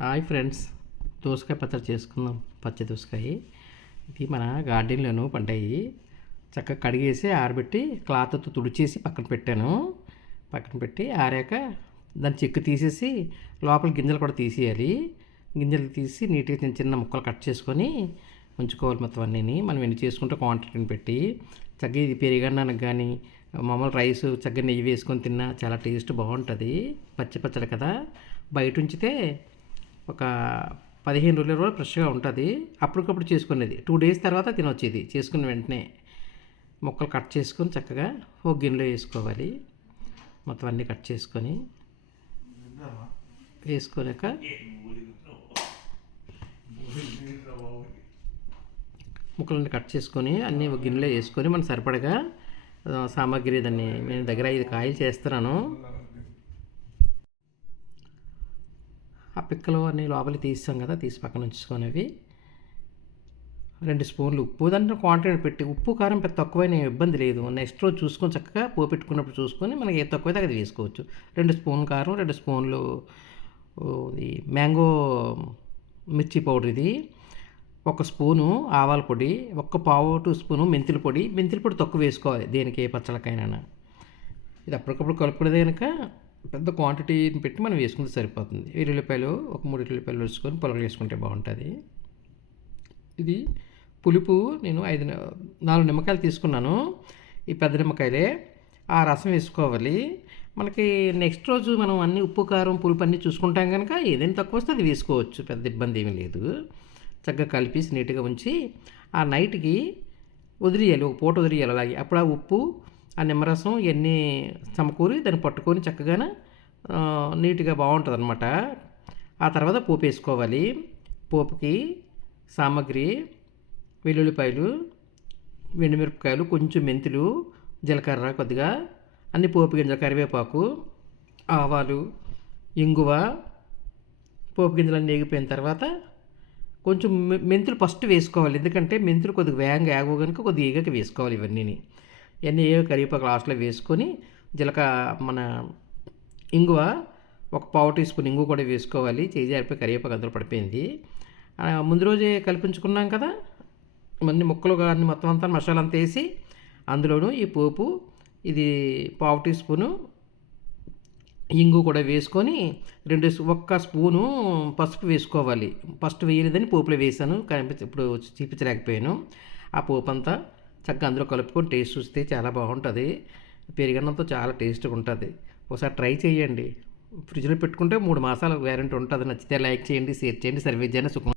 Hi friends. దోసకాయ పచ్చడి చేసుకుందాం. పచ్చి దోసకాయ. ఇది మన గార్డెన్లోను పండాయి. చక్కగా కడిగేసి ఆరబెట్టి క్లాత్తో తుడిచేసి పక్కన పెట్టాను. పక్కన పెట్టి ఆరాక దాని చెక్కు తీసేసి లోపల గింజలు కూడా తీసేయాలి. గింజలు తీసి నీట్గా చిన్న చిన్న ముక్కలు కట్ చేసుకొని ఉంచుకోవాలి మొత్తం అన్నీ మనం ఎన్ని చేసుకుంటే క్వాంటిటీని పెట్టి. చక్కగా ఇది పెరిగన్నానికి కానీ మామూలు రైస్ చక్కగా నెయ్యి వేసుకొని తిన్నా చాలా టేస్ట్ బాగుంటుంది. పచ్చి పచ్చడి కదా. బయట ఉంచితే ఒక పదిహేను రోజుల రోజులు ఫ్రెష్గా ఉంటుంది. అప్పటికప్పుడు చేసుకునేది. టూ డేస్ తర్వాత తినొచ్చేది. చేసుకున్న వెంటనే ముక్కలు కట్ చేసుకొని చక్కగా ఒక గిన్నెలో వేసుకోవాలి. మొత్తం అన్నీ కట్ చేసుకొని వేసుకున్నాక ముక్కలన్నీ కట్ చేసుకొని అన్నీ ఒక గిన్నెలో వేసుకొని మనం సరిపడగా సామాగ్రి దాన్ని నేను దగ్గర ఐదు కాయలు చేస్తున్నాను. ఆ పిక్కలు అన్నీ లోపలికి తీస్తాం కదా తీసి పక్కన ఉంచుకునేవి రెండు స్పూన్లు ఉప్పు. దాంట్లో క్వాంటిటీ పెట్టి ఉప్పు కారం పెద్ద తక్కువైన ఇబ్బంది లేదు. నెక్స్ట్ రోజు చూసుకొని చక్కగా పో పెట్టుకున్నప్పుడు చూసుకొని మనకి ఏ తక్కువైతే అది వేసుకోవచ్చు. రెండు స్పూన్ కారం రెండు స్పూన్లు ఇది మ్యాంగో మిర్చి పౌడర్ ఇది. ఒక స్పూను ఆవాల పొడి ఒక్క పావు టు స్పూను మెంతుల పొడి. మెంతుల పొడి తక్కువ వేసుకోవాలి దేనికి ఏ పచ్చళ్ళకైనా. ఇది అప్పటికప్పుడు కలుపుకునేది కనుక పెద్ద క్వాంటిటీని పెట్టి మనం వేసుకుంటే సరిపోతుంది. ఎల్లుల్లిపాయలు ఒక మూడు ఎల్లుల్లిపాయలు వేసుకొని పొలగలు వేసుకుంటే బాగుంటుంది. ఇది పులుపు నేను ఐదు నాలుగు నిమ్మకాయలు తీసుకున్నాను. ఈ పెద్ద నిమ్మకాయలే. ఆ రసం వేసుకోవాలి. మనకి నెక్స్ట్ రోజు మనం అన్ని ఉప్పు కారం పులుపు అన్నీ చూసుకుంటాం కనుక ఏదైనా తక్కువ వస్తే అది వేసుకోవచ్చు. పెద్ద ఇబ్బంది ఏమీ లేదు. చక్కగా కలిపేసి నీట్గా ఉంచి ఆ నైట్కి వదిలేయాలి. ఒక పూట వదిలేయాలి. అలాగే అప్పుడు ఆ ఉప్పు ఆ నిమ్మరసం ఇవన్నీ సమకూరి దాన్ని పట్టుకొని చక్కగా నీట్గా బాగుంటుంది అనమాట ఆ తర్వాత పోపు వేసుకోవాలి. పోపుకి సామాగ్రి వెల్లుల్లిపాయలు ఎండుమిరపకాయలు కొంచెం మెంతులు జీలకర్ర కొద్దిగా అన్ని పోపు గింజలు కరివేపాకు ఆవాలు ఇంగువ పోపు గింజలు అన్నీ ఎగిపోయిన తర్వాత కొంచెం మెంతులు ఫస్ట్ వేసుకోవాలి. ఎందుకంటే మెంతులు కొద్దిగా వేగంగా ఏగో కనుక కొద్దిగా ఏగాక వేసుకోవాలి ఇవన్నీ ఇవన్నీ ఏ కరివేపాకు లాస్ట్లో వేసుకొని జీలక మన ఇంగువ ఒక పావు టీ స్పూన్ ఇంగువ కూడా వేసుకోవాలి. చేయి అయిపోయి కరివేపాకు అందులో పడిపోయింది. ముందు రోజే కల్పించుకున్నాం కదా. మన్ని ముక్కలు కానీ మొత్తం అంతా మసాలా అంతా వేసి అందులోనూ ఈ పోపు ఇది పావు టీ స్పూను ఇంగు కూడా వేసుకొని రెండు ఒక్క స్పూను పసుపు వేసుకోవాలి. ఫస్ట్ వేయలేదని పోపులో వేసాను. కనిపించ ఇప్పుడు చూపించలేకపోయాను. ఆ పోపు అంతా చక్కగా అందులో కలుపుకొని టేస్ట్ చూస్తే చాలా బాగుంటుంది. పెరిగన్నంతో చాలా టేస్ట్గా ఉంటుంది. ఒకసారి ట్రై చేయండి. ఫ్రిడ్జ్లో పెట్టుకుంటే మూడు మాసాలు గ్యారెంటీ ఉంటుంది. నచ్చితే లైక్ చేయండి షేర్ చేయండి. సర్వీస్ చేయండి. సుఖం